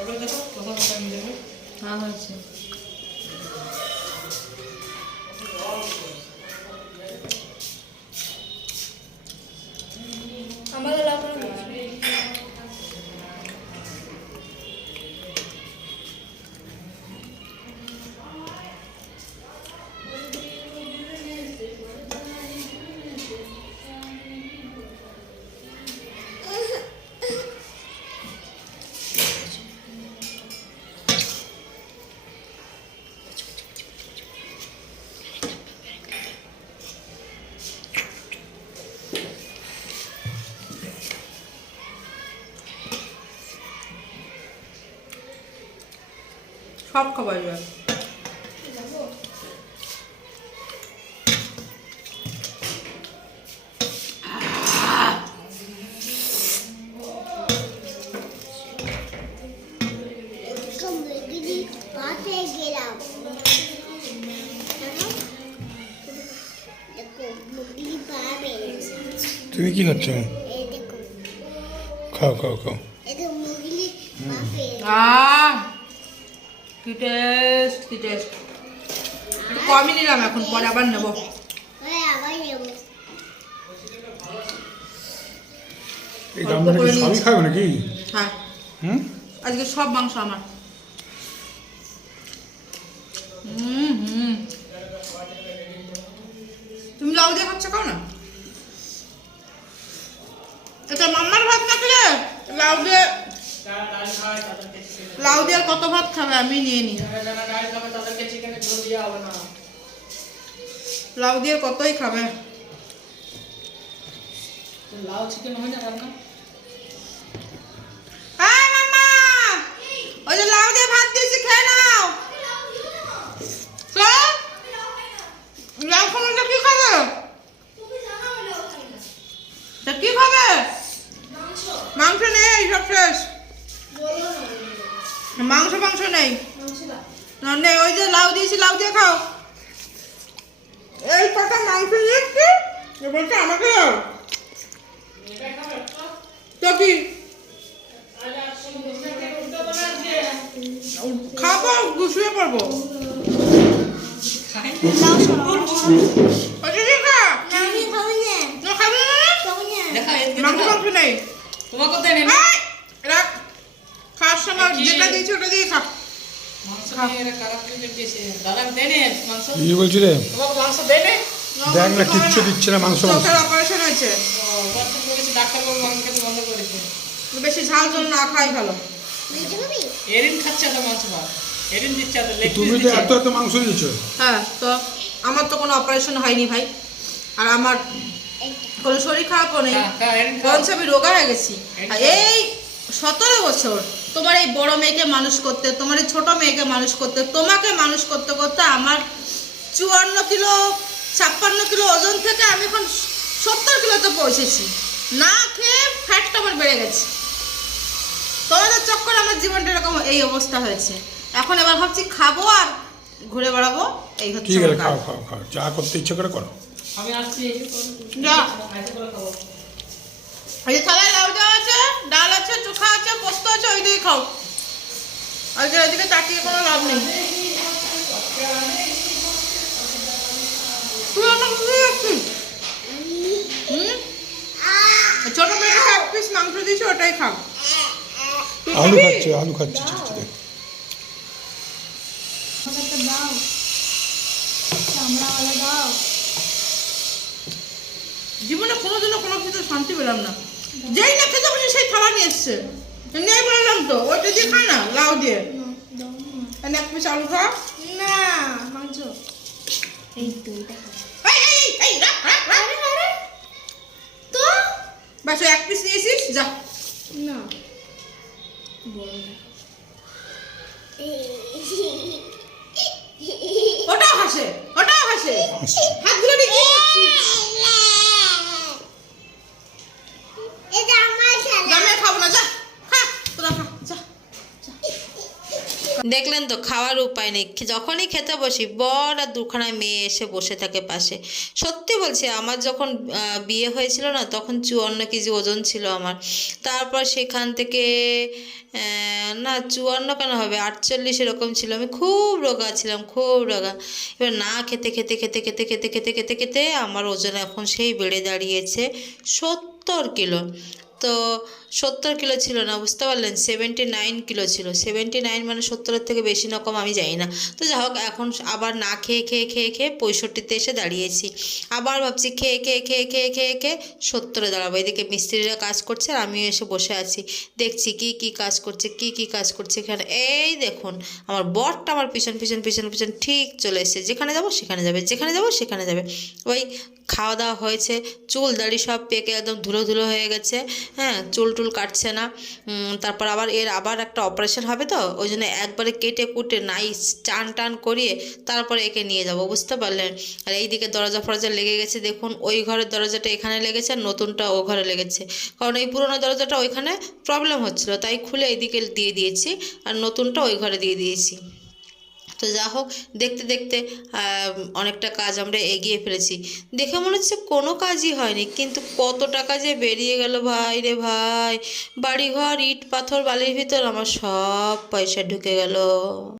এবার দেখো কথা কথা মিলে যাবে। হ্যাঁ হয়েছে। সব খাবার এবার মুরগি পাশে গেলাম দেখো মুরগি পা বেরিয়েছে তুমি কি খাচ্ছ এই দেখো খাও খাও খাও এই কি টেস্ট কি টেস্ট একটু কমই নিলাম এখন পরে আবার নেব। এই কি সবই খাবে নাকি? হ্যাঁ। হুম? আজকে সব মাংস আমার। হুম হুম। তুমি লাউ দিয়ে খাচ্ছ খাও না? এটা মাম্মার ভাত না খেলে? লাউ দিয়ে লাউ দিয়ে কত ভাত খাবে? আমি নিয়ে নিই লাউ দিয়ে কতই খাবে? লাউ চিকেন হয় না রান্না ওই যে লাউ দিয়ে ভাত দিয়েছি খেয়ে নাও। লাউ খানোটা কি খাবে তা কি খাবে মাংস নেই সব শেষ মাংস মাংস নেই না নেই ওই যে লাউ দিয়েছি লাউ দিয়ে খাও। এই কটা মাংস নিয়েছি বলছে আমাকে তো কি? খাব গুছিয়ে পড়ব। তোমাকে দেয় না এই, রাখ খাওয়ার সময় কি? যেটা দিয়েছি ওটা দিয়ে খা মাংস নিয়ে এরা খারাপ করে দিয়েছে দাদা দেয় না মাংস কি বলছি রে তোমাকে মাংস দেয় না দেখ না কিচ্ছু দিচ্ছে না মাংস মাংস অপারেশন হয়েছে অপারেশন করেছে ডাক্তারবাবু মাংস খেতে বন্ধ করেছে বেশি ঝাল ঝোল না খাই ভালো এরিন খাচ্ছে তো মাংস ভাত এরিন দিচ্ছে তো লেগ তুমি তো এত এত মাংস দিচ্ছ হ্যাঁ তো আমার তো কোনো অপারেশন হয়নি ভাই আর আমার কোনো শরীর খারাপও নেই বরঞ্চ আমি রোগা হয়ে গেছি এই সতেরো বছর তোমার এই বড় মেয়েকে মানুষ করতে তোমার এই ছোট মেয়েকে মানুষ করতে তোমাকে মানুষ করতে করতে আমার চুয়ান্ন কিলো ছাপ্পান্ন কিলো ওজন থেকে আমি এখন সত্তর কিলোতে পৌঁছেছি। না খেয়ে ফ্যাটটা আমার বেড়ে গেছে। তোমাদের চক্করে আমার জীবনটা এরকম এই অবস্থা হয়েছে। এখন এবার ভাবছি খাব আর ঘুরে বেড়াবো এই হচ্ছে ঠিক আছে খাও খাও খাও যা করতে ইচ্ছে করে করো। আমি আসছি এই যে থালায় লাউ দেওয়া আজকে এদিকে তাকিয়ে কোনো লাভ নেই। তুই আমার কি আছিস? ছোট মেয়েটাকে এক পিস মাংস দিয়েছি ওটাই খাও আলু খাচ্ছে আলু খাচ্ছে চিচিতে দাও জীবনে কোনোদিনও কোনো কিছু শান্তি পেলাম না। যেই না খেতে সেই খাবার নিয়ে এসছে। নেই বললাম তো ওইটা দিয়ে খা না লাউ দিয়ে এক পিস আলু খা না মাংস এই তো এটা তো বাস এক পিস নিয়েছিস যা না ওটাও হাসে ওটাও হাসে হাতগুলো নিয়ে কি করছিস এটা আমার খেলা জামে খাব না যা খা তোরা খা যা দেখলেন তো, খাওয়ার উপায় নেই। যখনই খেতে বসি বড় আর দুখানা মেয়ে এসে বসে থাকে পাশে। সত্যি বলছি, আমার যখন বিয়ে হয়েছিল না, তখন চুয়ান্ন কেজি ওজন ছিল আমার। তারপর সেখান থেকে না চুয়ান্ন কেন হবে? আটচল্লিশ এরকম ছিল। আমি খুব রোগা ছিলাম, খুব রোগা। এবার না খেতে খেতে খেতে খেতে খেতে খেতে খেতে খেতে আমার ওজন এখন সেই বেড়ে দাঁড়িয়েছে সত্তর কিলো। তো সত্তর কিলো ছিল না, বুঝতে পারলেন? সেভেন্টি নাইন কিলো ছিল। সেভেন্টি নাইন মানে সত্তরের থেকে বেশি না, কম আমি জানি না। তো যাই হোক, এখন আবার না খেয়ে খেয়ে খেয়ে খেয়ে পঁয়ষট্টিতে এসে দাঁড়িয়েছি। আবার ভাবছি খেয়ে খেয়ে খেয়ে খেয়ে খেয়ে খেয়ে সত্তরে দাঁড়াবো। এদিকে মিস্ত্রিরা কাজ করছে আর আমিও এসে বসে আছি। দেখছি কি কি কাজ করছে, কি কি কাজ করছে এখানে। এই দেখুন, আমার বরটা আমার পিছন পিছন পিছন পিছন ঠিক চলে এসেছে। যেখানে যাব সেখানে যাবে, যেখানে যাব সেখানে যাবে। ওই খাওয়া দাওয়া হয়েছে, চুল দাড়ি সব পেকে একদম ধুলো ধুলো হয়ে গেছে। হ্যাঁ চুল টুল কাটছে না। তারপর আবার এর আবার একটা অপারেশন হবে তো? ওই জন্য একবারে কেটে কুটে নাইস টান টান করিয়ে তারপরে একে নিয়ে যাব, বুঝতে পারলেন? আর এইদিকে দরজা ফরজা লেগে গেছে, দেখুন ওই ঘরের দরজাটা এখানে লেগেছে আর নতুনটা ও ঘরে লেগেছে। কারণ এই পুরোনো দরজাটা ওইখানে প্রবলেম হচ্ছিল, তাই খুলে এইদিকে দিয়ে দিয়েছি আর নতুনটা ওই ঘরে দিয়ে দিয়েছি। তো যা হোক, দেখতে দেখতে অনেকটা কাজ আমরা এগিয়ে ফেলেছি। দেখে মনে হচ্ছে কোনো কাজই হয়নি, কিন্তু কত টাকা যে বেরিয়ে গেল ভাই রে ভাই। বাড়িঘর, ইট, পাথর, বালির ভিতর আমার সব পয়সা ঢুকে গেল।